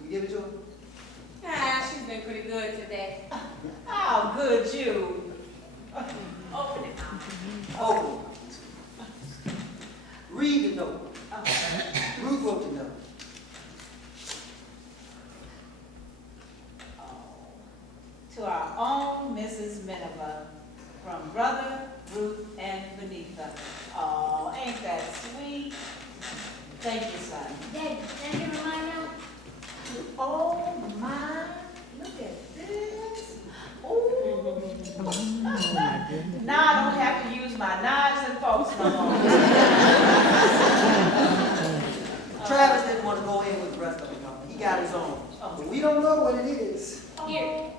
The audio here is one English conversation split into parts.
Should we give it to her? Ah, she's been pretty good today. How good you. Open it, Mama. Oh. Read the note. Ruth wrote the note. To our own Mrs. Miniver, from Brother, Ruth, and Benita. Oh, ain't that sweet? Thank you, son. Dad, can I give her mine now? Oh, my, look at this. Ooh. Now I don't have to use my knives and forks no more. Travis didn't want to go in with the rest of them. He got his own. But we don't know what it is. Here.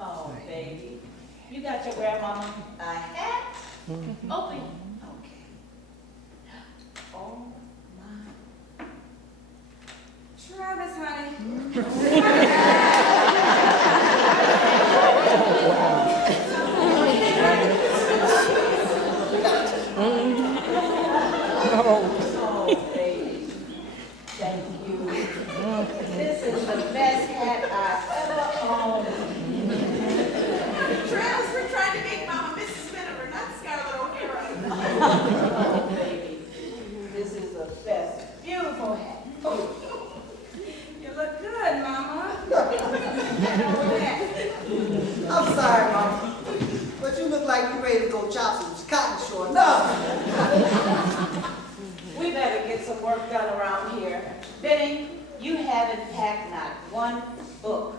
Oh, baby. You got your grandmama a hat? Open. Okay. Oh, my. Travis, honey. Oh, baby. Thank you. This is the best hat I've ever owned. Travis, we're trying to make Mama Mrs. Miniver, not Scarlett O'Hara. Oh, baby. This is the best. Beautiful hat. You look good, Mama. I'm sorry, Mama. But you look like you're ready to go chop some cotton short. No! We better get some work done around here. Benny, you haven't packed not one book.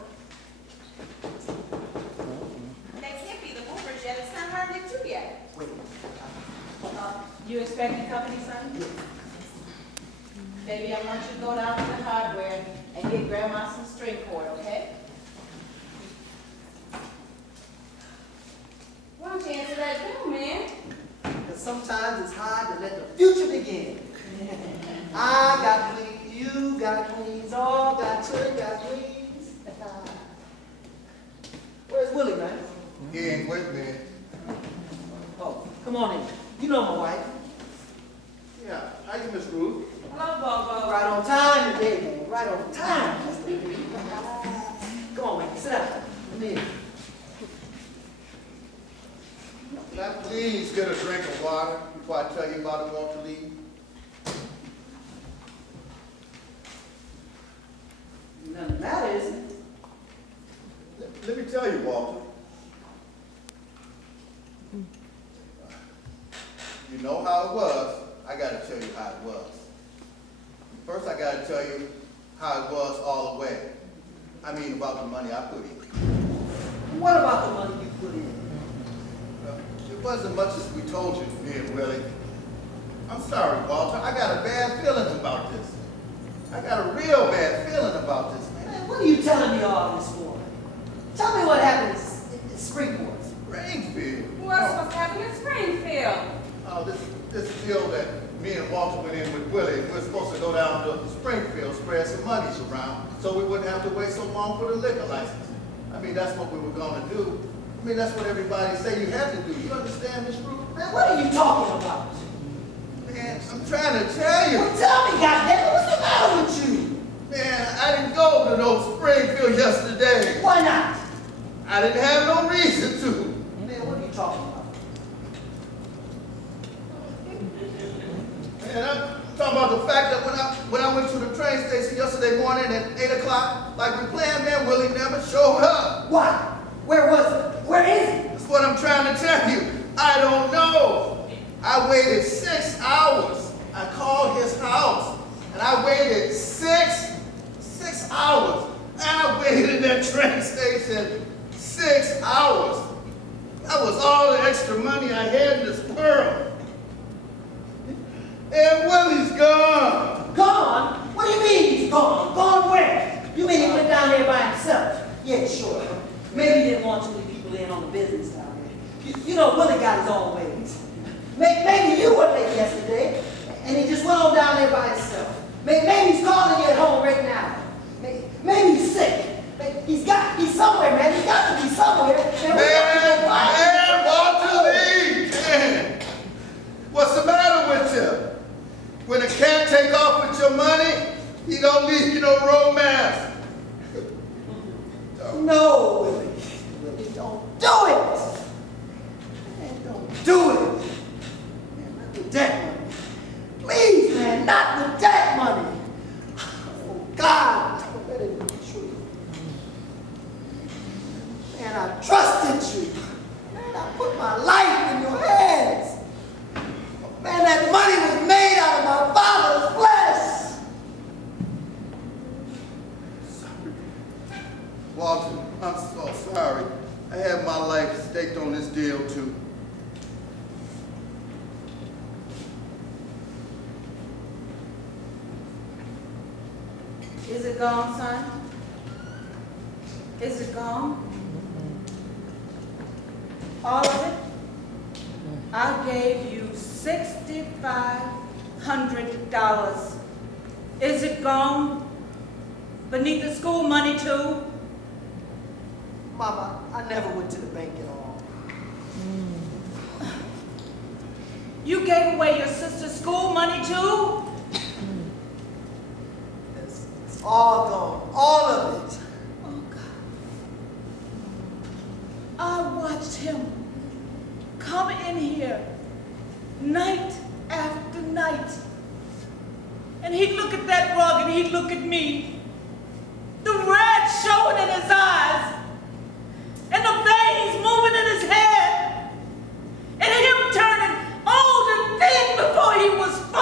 That can't be the movers yet. It's not hardly two yet. Wait. You expecting company, son? Baby, I want you to go down to the hardware and get Grandma some string cord, okay? Why don't you answer that bill, man? Because sometimes it's hard to let the future begin. I got queens, you got queens, all got children, got queens. Where's Willie, man? He ain't with me. Oh, come on in. You know my wife. Yeah, how you, Miss Ruth? Hello, Bobo. Right on time today, man. Right on time. Come on, man. Sit down. Come in. Can I please get a drink of water before I tell you about I want to leave? None of that, is it? Let me tell you, Walter. You know how it was. I got to tell you how it was. First, I got to tell you how it was all the way. I mean, about the money I put in. What about the money you put in? It wasn't much as we told you, me and Willie. I'm sorry, Walter. I got a bad feeling about this. I got a real bad feeling about this, man. Man, what are you telling me all this for? Tell me what happened in Springport. Springfield. What's supposed to happen in Springfield? Oh, this deal that me and Walter went in with Willie, we're supposed to go down to Springfield, spread some monies around, so we wouldn't have to wait so long for the liquor license. I mean, that's what we were gonna do. I mean, that's what everybody say you have to do. You understand, Miss Ruth? Man, what are you talking about? Man, I'm trying to tell you. Well, tell me, goddammit, what's the matter with you? Man, I didn't go to no Springfield yesterday. Why not? I didn't have no reason to. Man, what are you talking about? Man, I'm talking about the fact that when I went to the train station yesterday morning at 8 o'clock, like we planned, man, Willie never showed up. Why? Where was it? Where is it? That's what I'm trying to tell you. I don't know. I waited 6 hours. I called his house, and I waited six hours. And I waited in that train station 6 hours. That was all the extra money I had in this world. And Willie's gone. Gone? What do you mean he's gone? Gone where? You mean he went down there by himself? Yeah, sure. Maybe he didn't want too many people in on the business down there. You know, Willie got his own ways. Maybe you were late yesterday, and he just went on down there by himself. Maybe he's calling you at home right now. Maybe he's sick. He's got to be somewhere, man. He's got to be somewhere. Man, Walter Lee! Man, what's the matter with you? When a cat take off with your money, he don't leave you no romance. Walter, I'm so sorry. I had my life staked on this deal, too. Is it gone, son? Is it gone? All of it? I gave you $6,500. Is it gone? Beneath the school money too? Mama, I never went to the bank at all. You gave away your sister's school money too? It's all gone, all of it. Oh God. I watched him come in here night after night. And he'd look at that rug and he'd look at me. The red showing in his eyes. And the veins moving in his head. And him turning old and thin before he was 40.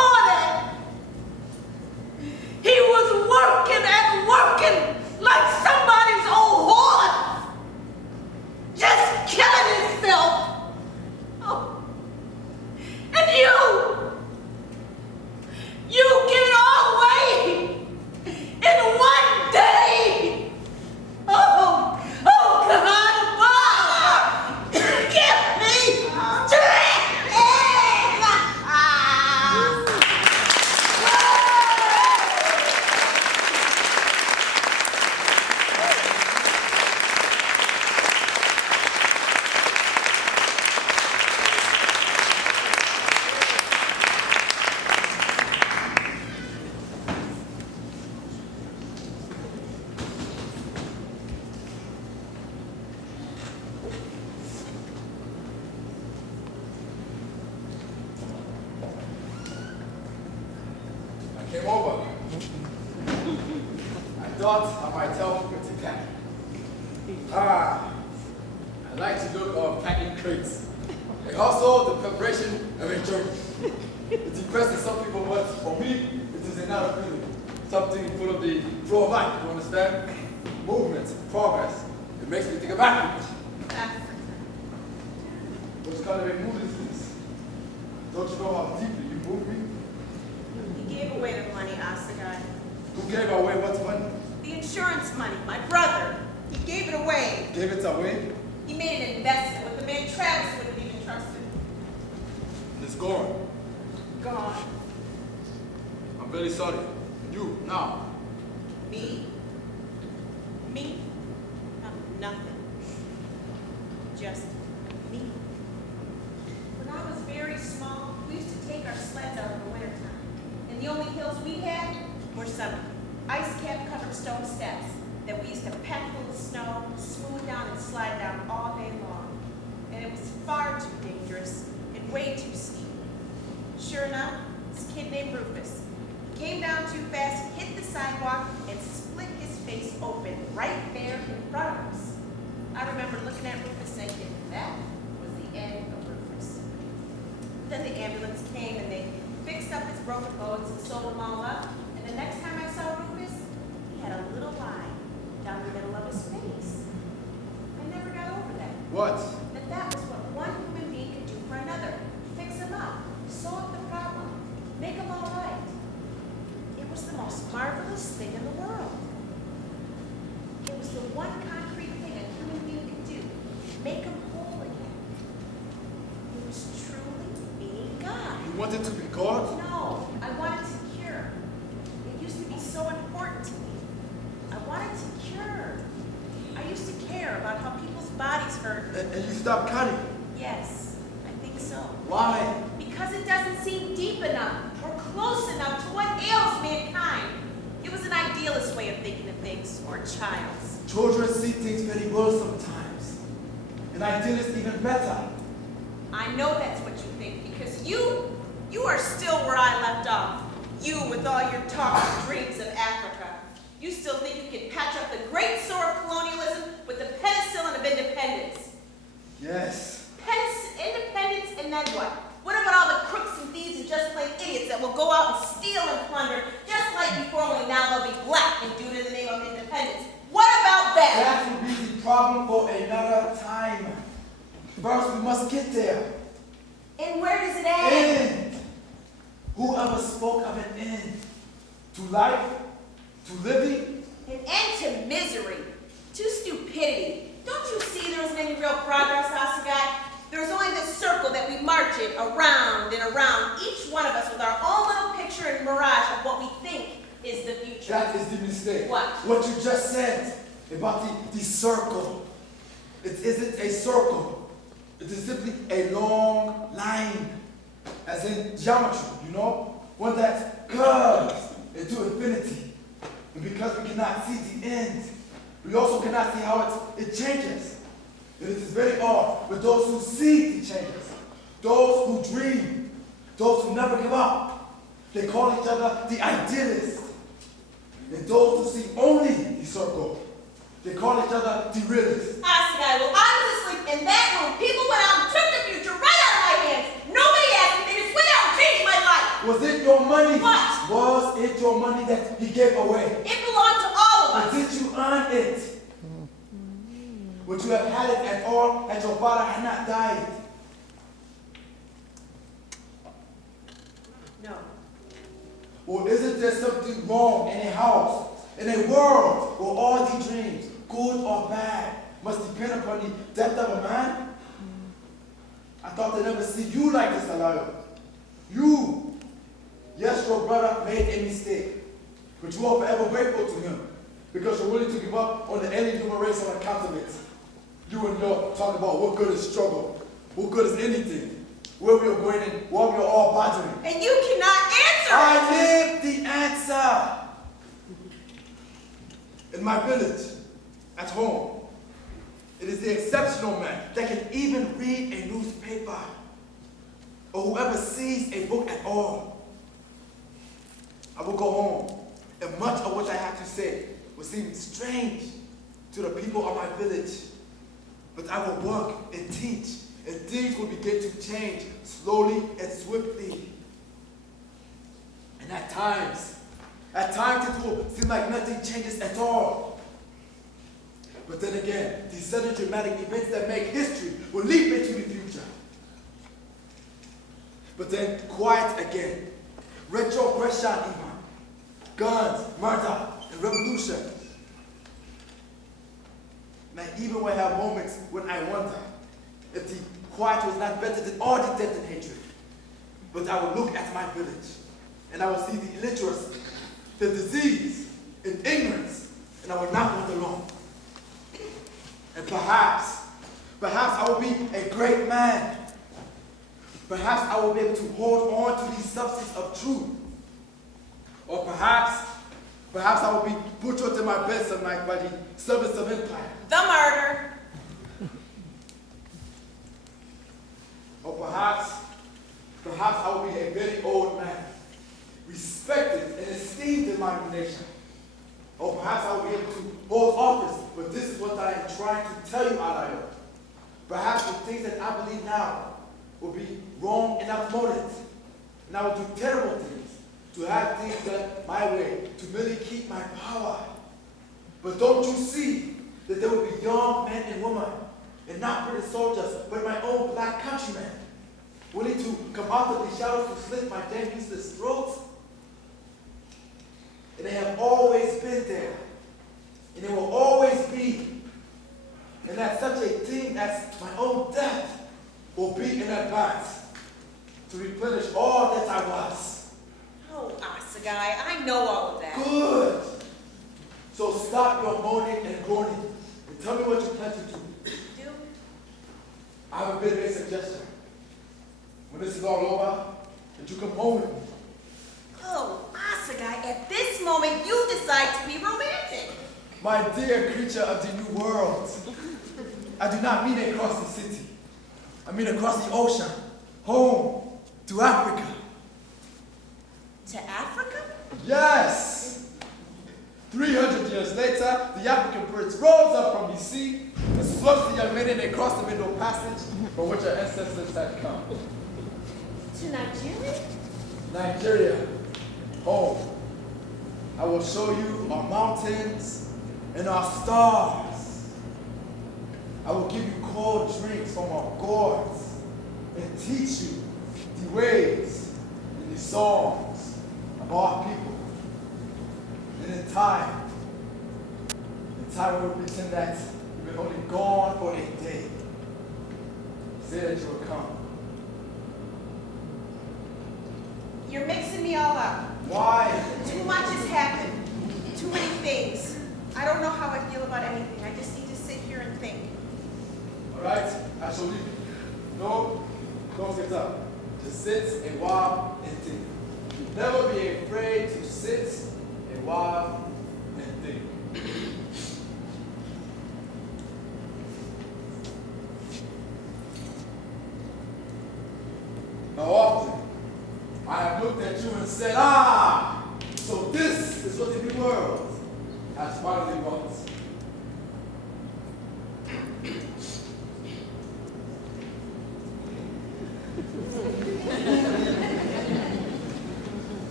He was working and working like somebody's old horse. Just killing himself. Oh. And you get it all away in one day. Oh God, Mom, give me Came over. I thought I might tell people to pack. I like to look of packing crates. And also the preparation of a journey. It depresses some people, but for me, it is another feeling. Something full of the flow of life, you understand? Movement, progress. It makes me think of Africa. What kind of a mood is this? Don't you know how deeply you move me? He gave away the money, Stockard. Who gave away what money? The insurance money, my brother. He gave it away. Gave it away? He made an investment with the man Travis wouldn't even trust him. It's gone. Gone. I'm very sorry. You, now. Me? Me? I'm nothing. Just me. When I was very small, we used to take our sleds out in the wintertime. And the only hills we had were some ice cap covered stone steps that we used to pack full of snow, smooth down and slide down all day long. And it was far too dangerous and way too steep. Sure enough, this kid named Rufus came down too fast, hit the sidewalk, and split his face open right there in front of us. I remember looking at Rufus thinking, that was the end of Rufus. Then the ambulance came and they fixed up his broken bones and sewed them all up. And the next time I saw Rufus, he had a little line down the middle of his face. I never got over that. What? That was what one human being could do for another. Fix him up, solve the problem, make him all right. It was the most marvelous thing in the world. It was the one concrete thing a human being could do. Make him whole again. It was truly being God. You wanted to be God? No, I wanted to cure. It used to be so important to me. I wanted to cure. I used to care about how people's bodies hurt. And you stopped cutting. Yes, I think so. Why? Because it doesn't seem deep enough or close enough to what ails mankind. It was an idealist way of thinking of things, or a child's. Children see things very well sometimes. An idealist even better. I know that's what you think, because you are still where I left off. You with all your talk and dreams of Africa. You still think you can patch up the great sore of colonialism with the penicillin of independence. Yes. Independence, and then what? What about all the crooks and thieves and just plain idiots that will go out and steal and plunder, just like before, only now they'll be black and do it in the name of independence? What about that? That's First, we must get there. And where does it end? End. Whoever spoke of an end to life, to living, An end to misery, to stupidity. Don't you see there isn't any real progress, Asagai? There's only this circle that we march in around and around, each one of us with our own little picture and mirage of what we think is the future. that is the mistake. What? What you just said about the circle. It isn't a circle. It is simply a long line, as in geometry, you know? One that curves into infinity. And because we cannot see the end, we also cannot see how it changes. And it is very odd with those who see the changes, those who dream, those who never give up. They call each other the idealists. And those who see only the circle, they call each other the realists. Asagai, well, I was asleep in that room. People went out and took the future right out of my hands. Nobody asked me. They just went out and changed my life. Was it your money? What? Was it your money that he gave away? It belonged to all of Or us. did you earn it? Would you have had it at all had your father had not died? No. Or isn't there something wrong in a house, in a world where all the dreams, good or bad, must depend upon the death of a man? I thought they'd never see you like this, Alayo. You, yes, your brother made a mistake, but you are forever grateful to him because you're willing to give up on the alien human race on account of it. You and your talk about what good is struggle, what good is anything, where we are going and what we are all bothering. And you cannot answer it. I live the answer. In my village, at home, it is the exceptional man that can even read a newspaper or whoever sees a book at all. I will go home, and much of what I have to say will seem strange to the people of my village. But I will work and teach, and things will begin to change slowly and swiftly. And at times it will seem like nothing changes at all. But then again, these sudden dramatic events that make history will leap into the future. But then quiet again. Retrogression even. Guns, murder, and revolution. And I even will have moments when I wonder if the quiet was not better than all the death and hatred. But I will look at my village, and I will see the illiteracy, the disease, and ignorance, and I will not want alone. And perhaps I will be a great man. Perhaps I will be able to hold on to the substance of truth. Or perhaps I will be butchered in my bed some night by the servants of empire. The murder. Or perhaps I will be a very old man, respected and esteemed in my nation. Or perhaps I will be able to hold office, but this is what I am trying to tell you, Alayo. Perhaps the things that I believe now will be wrong and outmoded, and I will do terrible things to have things done my way, to merely keep my power. But don't you see that there will be young men and women, and not British soldiers, but my own black countrymen, willing to come out of the shadows to slit my damn useless throats? And they have always been there, and they will always be. And that such a thing as my own death will be in advance to replenish all that I was. Oh, Asagai, I know all of that. Good. So stop your moaning and groaning and tell me what you plan to do. Do? I have a bit of a suggestion. When this is all over, that you come home with me. Oh, Asagai, at this moment you decide to be romantic. My dear creature of the new world, I do not mean across the city. I mean across the ocean, home, to Africa. To Africa? Yes! 300 years later, the African prince rose up from the sea and slumped the young lady and crossed the middle passage from which our ancestors had come. To Nigeria? Nigeria, home. I will show you our mountains and our stars. I will give you cold drinks from our gourds and teach you the ways and the songs of our people. And in time we will pretend that you've been only gone for a day. Say that you will come. You're mixing me all up. Why? Too much has happened. Too many things. I don't know how I feel about anything. I just need to sit here and think. All right, I shall leave you. No, don't get up. Just sit a while and think. Never be afraid to sit a while and think. Now often, I have looked at you and said, so this is what the new world has finally brought.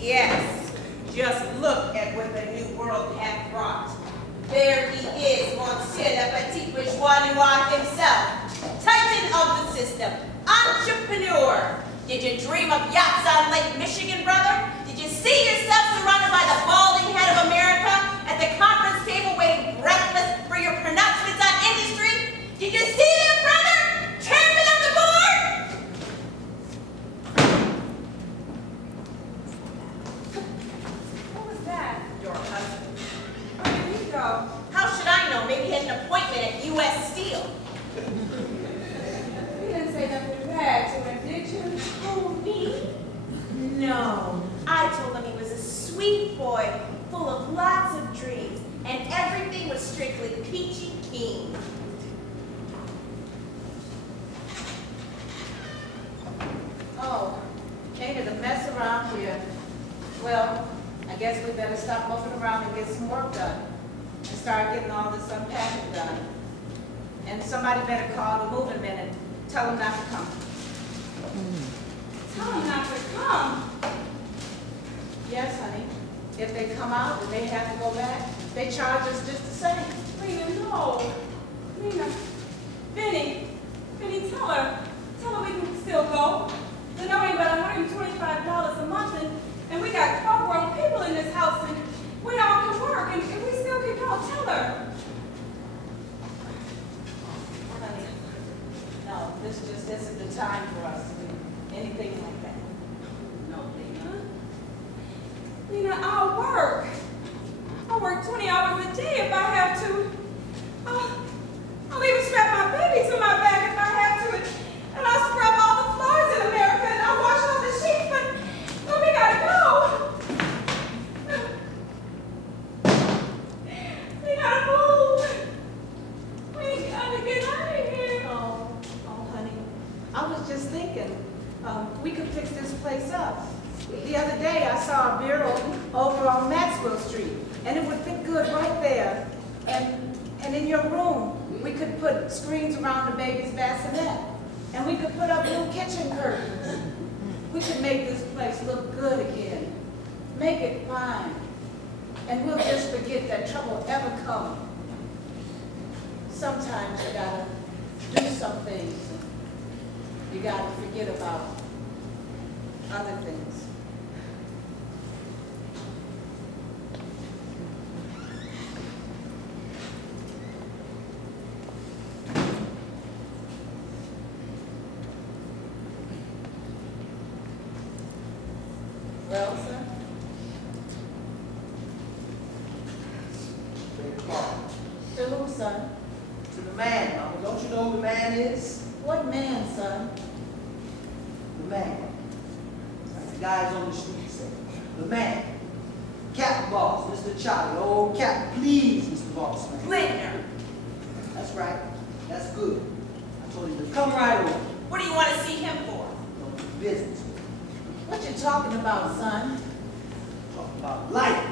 Yes, just look at what the new world hath brought. There he is, Monsieur le Petit Bourgeois Noir himself, titan of the system, entrepreneur. Did you dream of yachts on Lake Michigan, brother? Did you see yourself surrounded by the balding head of America at the conference table waiting breathless for your pronouncements on industry? Did you see them, brother? Chairman of the board? What was that? Your husband. Where did he go? How should I know? Maybe he had an appointment at U.S. Steel. You didn't say nothing bad to him, did you? Who, me? No. I told him he was a sweet boy, full of lots of dreams, and everything was strictly peachy keen. Oh, ain't it a mess around here? Well, I guess we better stop moving around and get some work done. And start getting all this unpacking done. And somebody better call the moving men and tell them not to come. Tell him not to come. Yes, honey. If they come out and they have to go back, they charge us just the same. Lena, no. Lena, Benny, tell her we can still go. The number ain't about $125 a month, and we got 12 grown people in this house, and we all can work, and we still can go. Tell her. Honey, no, this just isn't the time for us to do anything like that. No, Lena. Lena, I'll work. I'll work 20 hours a day if I have to. I'll even strap my baby to my back if I have to, and I'll scrub all the floors in America, and I'll wash all the sheets, but we gotta go. We gotta move. We gotta get out of here. Oh, honey, I was just thinking, we could fix this place up. The other day, I saw a bureau over on Maxwell Street, and it would fit good right there. And in your room, we could put screens around the baby's bassinet, and we could put up new kitchen curtains. We could make this place look good again, make it fine, and we'll just forget that trouble ever come. Sometimes you gotta do some things. You gotta forget about other things. Well, sir? To who, son? To the man, Mama. Don't you know who the man is? What man, son? The man. Like the guys on the street say. The man. Captain Boss, Mr. Charlie. Oh, Captain, please, Mr. Boss, man. Lindner, That's right. That's good. I told him to come right over. what do you want to see him for? Don't do business. What you talking about, son? Talk about life.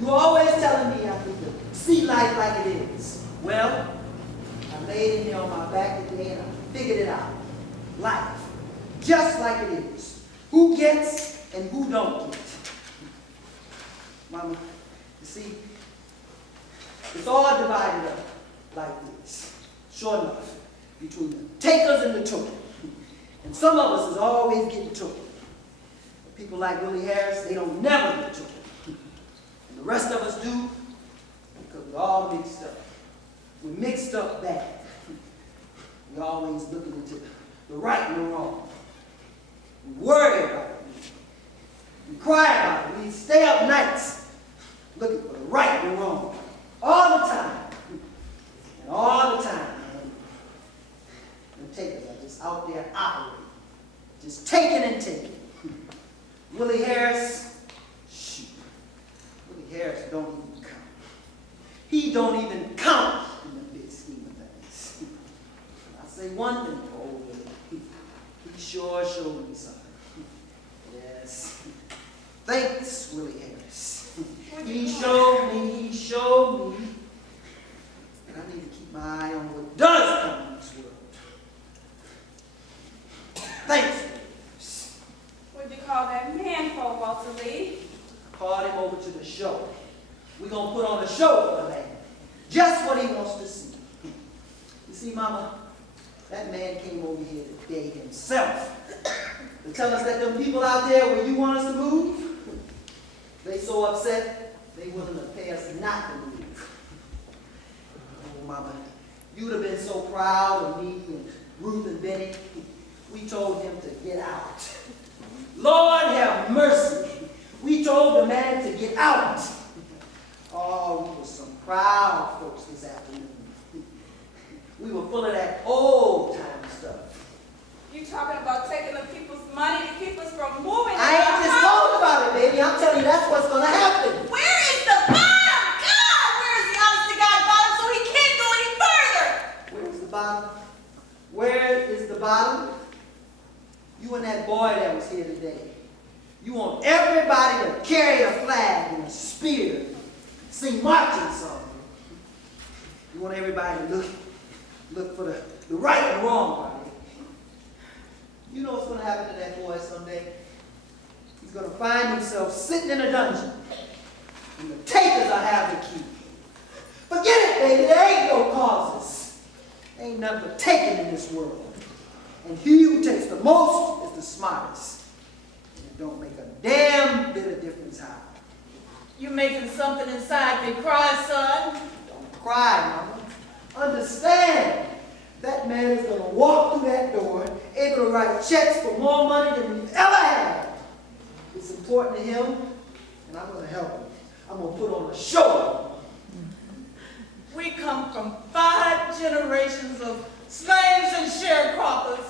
You always telling me I need to see life like it is. Well, I laid in there on my back today and I figured it out. Life. Just like it is. Who gets and who don't get. Mama, You see, it's all divided up like this, sure enough, between the takers and the took. And some of us is always getting took. People like Willie Harris, they don't never get took. And the rest of us do, because we're all mixed up. We're mixed up bad. We're always looking into the right and the wrong. We worry about it. We cry about it. We stay up nights looking for the right and the wrong. All the time. And all the time, man. And takers are just out there operating. Just taking and taking. Willie Harris, shoot. Willie Harris don't even count. He don't even count in the big scheme of things. I'll say one thing to old Willie. He sure showed me something. Yes. Thanks, Willie Harris. He showed me that I need to keep my eye on what does come in this world. Thanks, Willie Harris. What'd you call that man for, Walter Lee? I called him over to the show. We're going to put on a show for the man. Just what he wants to see. You see, Mama, that man came over here today himself to tell us that them people out there where you want us to move, they so upset, they willing to pay us not to move. Oh, Mama, you'd have been so proud of me and Ruth and Benny. We told him to get out. Lord have mercy. We told the man to get out. Oh, we were some proud folks this afternoon. We were full of that old time stuff. You talking about taking the people's money to keep us from moving? I ain't just talking about it, baby. I'm telling you that's what's going to happen. Where is the bottom? God, where is the honest to God bottom so he can't go any further? Where's the bottom? Where is the bottom? You and that boy that was here today. You want everybody to carry a flag and a spear, sing marching songs. You want everybody to look for the right and wrong part of it. You know what's going to happen to that boy someday? He's going to find himself sitting in a dungeon, and the takers will have the key. Forget it, baby. There ain't no causes. Ain't nothing but taking in this world. And he who takes the most is the smartest. And it don't make a damn bit of difference how. You making something inside me cry, son? Don't cry, Mama. Understand. That man is going to walk through that door, able to write checks for more money than we've ever had. It's important to him, and I'm going to help him. I'm going to put on a show. We come from 5 generations of slaves and sharecroppers.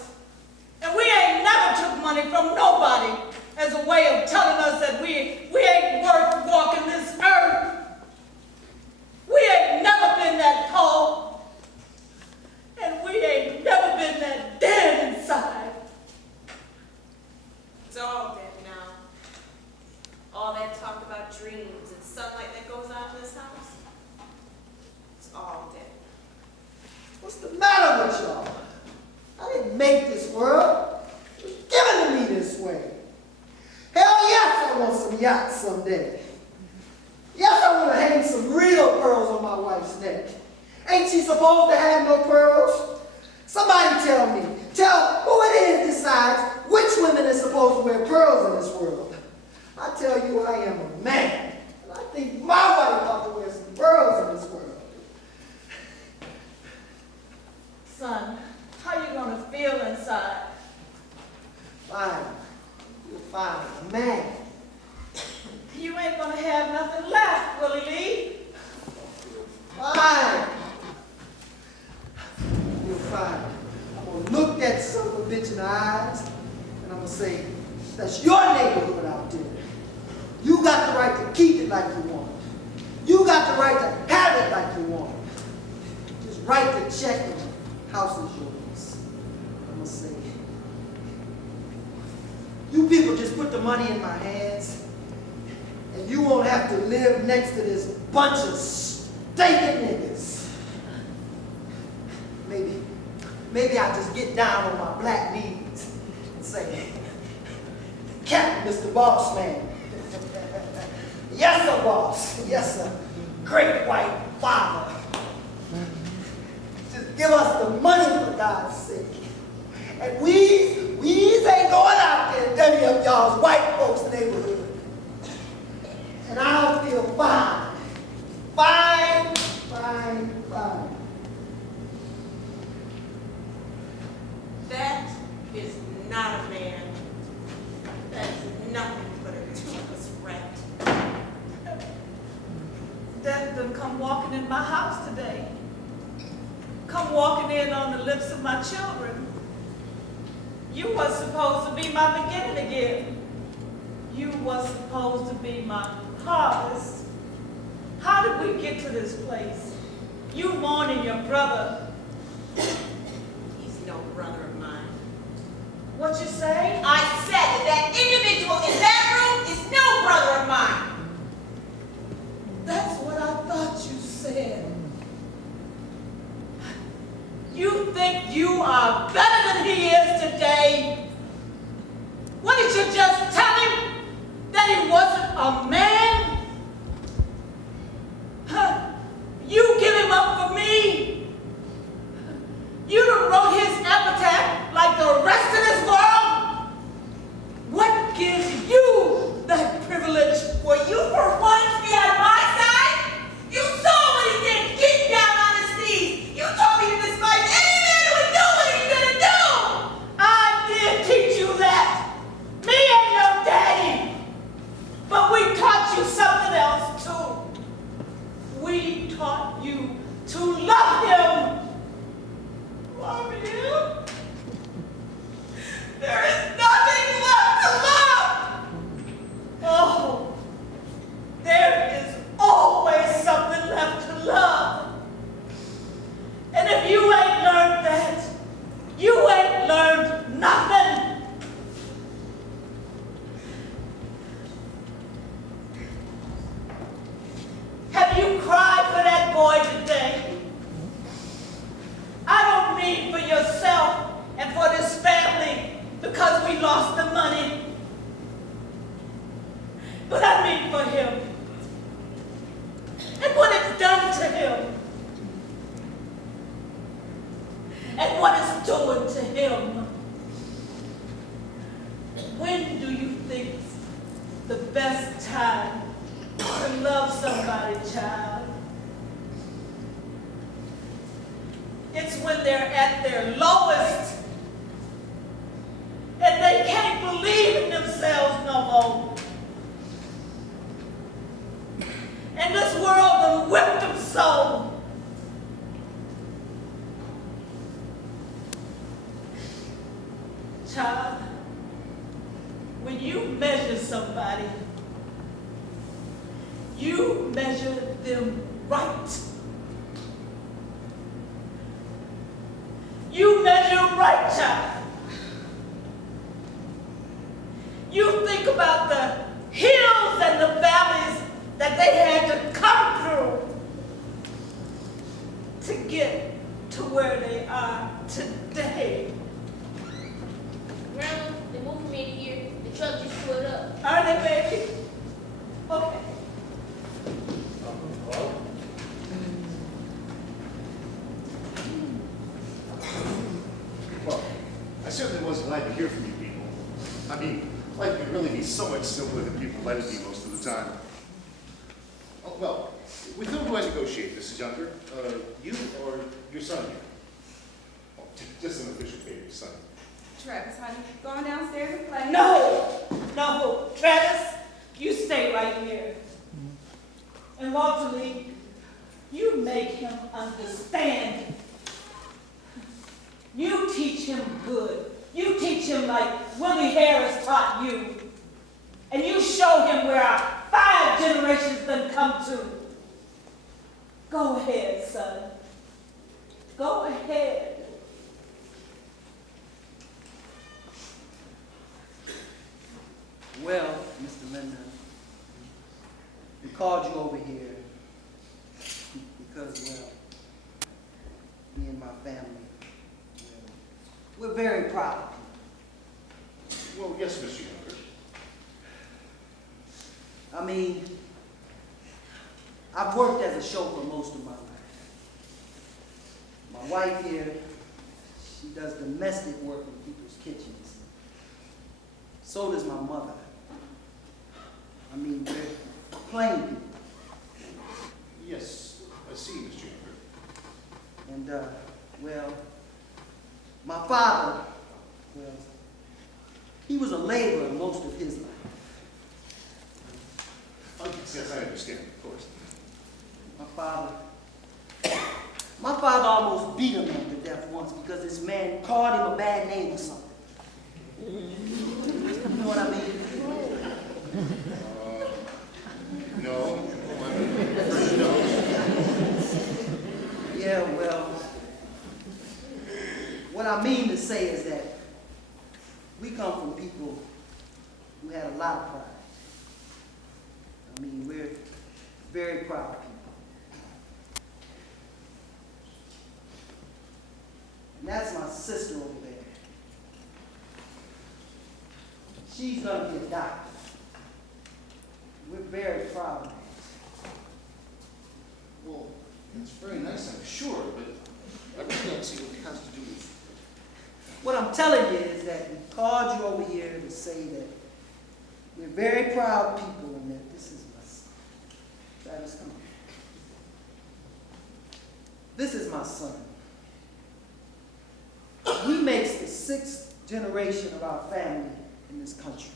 And we ain't never took money from nobody as a way of telling us that we ain't worth walking this earth. We ain't never been that tall. And we ain't never been that dead inside. It's all dead now. All that talk about dreams and sunlight that goes out of this house, it's all dead. What's the matter with y'all? I didn't make this world. It was given to me this way. Hell yes, I want some yachts someday. Yes, I want to hang some real pearls on my wife's neck. Ain't she supposed to have no pearls? Somebody tell me. Tell who it is decides which women are supposed to wear pearls in this world. I tell you, I am a man. And I think my wife ought to wear some pearls in this world. Son, how you gonna feel inside? Fine. You're fine. Man. You ain't gonna have nothing left, Willie Lee. Fine. You're fine. I'm going to look that son of a bitch in the eyes, and I'm going to say, that's your neighborhood out there. You got the right to keep it like you want it. You got the right to have it like you want it. Just write the check and the house is yours. I'm going to say, you people just put the money in my hands, and you won't have to live next to this bunch of stinking niggas. Maybe I'll just get down on my black knees and say, Captain, Mr. Boss Man. Yes, sir, boss. Yes, sir. Great white father. Just give us the money for God's sake. And we ain't going out there and dirty up y'all's white folks' neighborhood. And I'll feel fine. Fine, fine, fine. That is not a man. That's nothing but a toothless rat. Death done come walking in my house today. Come walking in on the lips of my children. You was supposed to be my beginning again. You was supposed to be my harvest. How did we get to this place? You mourning your brother. He's no brother of mine. What you say? I said that individual in that room is no brother of mine. That's what I thought you said. You think you are better than he is today? What did you just tell him? That he wasn't a man? Huh? You give him up for me? You done wrote his epitaph like the rest of this world? What gives you that privilege? Will you for once be on my side? You saw what he did, getting down on his knees. You told me to despise any man who would do what he's gonna do. I did teach you that. Me and your daddy. But we taught you something else too. We taught you to love him. Love him? There is nothing left to love. Oh, there is always something left to love. And if you ain't learned that, you ain't learned nothing. Have you cried for that boy today? I don't mean for yourself and for this family because we lost the money. But I mean for him. And what it's done to him. And what it's doing to him. When do you think's the best time to love somebody, child? It's when they're at their lowest and they can't believe in themselves no more. And this world done whipped them so. Child, when you measure somebody, you measure them right. You measure them right, child. You think about the hills and the valleys that they had to come through to get to where they are today. Grandma, they moved me in here. The truck just pulled up. Are they, baby? Okay. Well, I certainly was glad to hear from you people. I mean, life could really be so much simpler than people let it be most of the time. Oh, well, with whom do I negotiate, Mrs. Junker? You or your son here? Oh, just an official favor, son. Travis, honey, go on downstairs and play. No, Travis, you stay right here. And Walter Lee, you make him understand. You teach him good. You teach him like Willie Harris taught you. And you show him where our 5 generations done come to. Go ahead, son. Go ahead. Well, Mr. Linder, we called you over here because, well, me and my family, we're very proud of you. Well, yes, Mr. Junker. I mean, I've worked as a chauffeur most of my life. My wife here, she does domestic work in people's kitchens. So does my mother. I mean, we're plain people. Yes, I see, Mr. Younger. And, well, my father, well, he was a laborer most of his life. Oh, yes, I understand, of course. My father almost beat him to death once because this man called him a bad name or something. You know what I mean? No, I'm afraid no. Yeah, well, what I mean to say is that we come from people who had a lot of pride. I mean, we're very proud people. And that's my sister over there. She's going to be a doctor. We're very proud of that. Well, it's very nice, I'm sure, but I really don't see what it has to do with. What I'm telling you is that we called you over here to say that we're very proud people and that this is my son. Travis, come on. This is my son. He makes the 6th generation of our family in this country.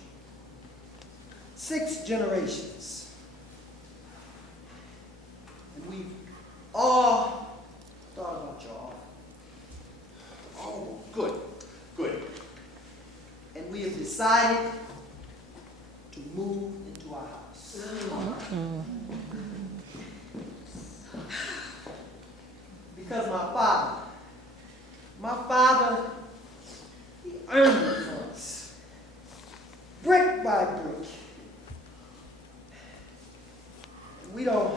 6 generations. And we've all thought about y'all. Oh, good, good. And we have decided to move into our house. Because my father, he earned it for us, brick by brick. And we don't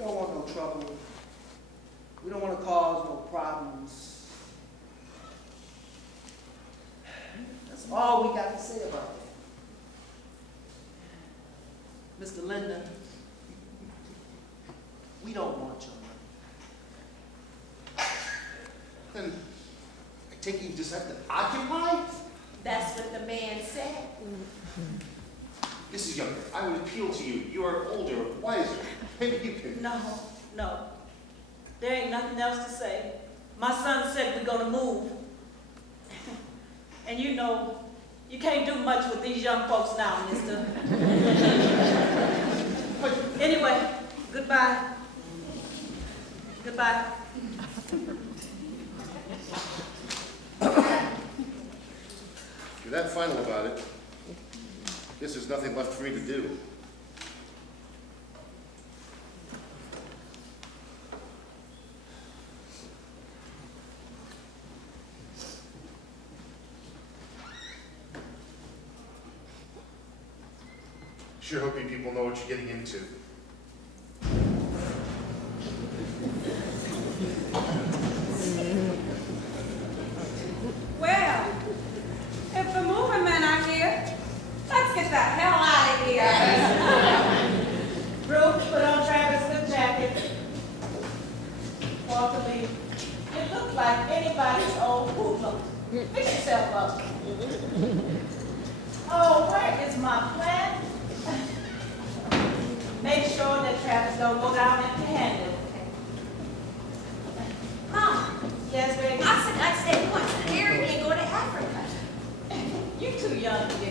want no trouble. We don't want to cause no problems. That's all we got to say about that. Mr. Linden, we don't want your money. Then I take it you just have to occupy? That's what the man said. Mrs. Younger, I would appeal to you. You are older, wiser. Maybe you can. No. There ain't nothing else to say. My son said we're gonna move. And you know, you can't do much with these young folks now, mister. Anyway, goodbye. Goodbye. If you're that final about it, guess there's nothing left for me to do. Sure hope you people know what you're getting into. Well, if the moving men are here, let's get the hell out of here. Brooke, put on Travis' good jacket. Walter Lee, it looks like anybody's old hoodlum. Fix yourself up. Oh, where is my plan? Make sure that Travis don't go down empty-handed. Mom, Yes, baby? I said we want to marry and go to Africa. You too young to get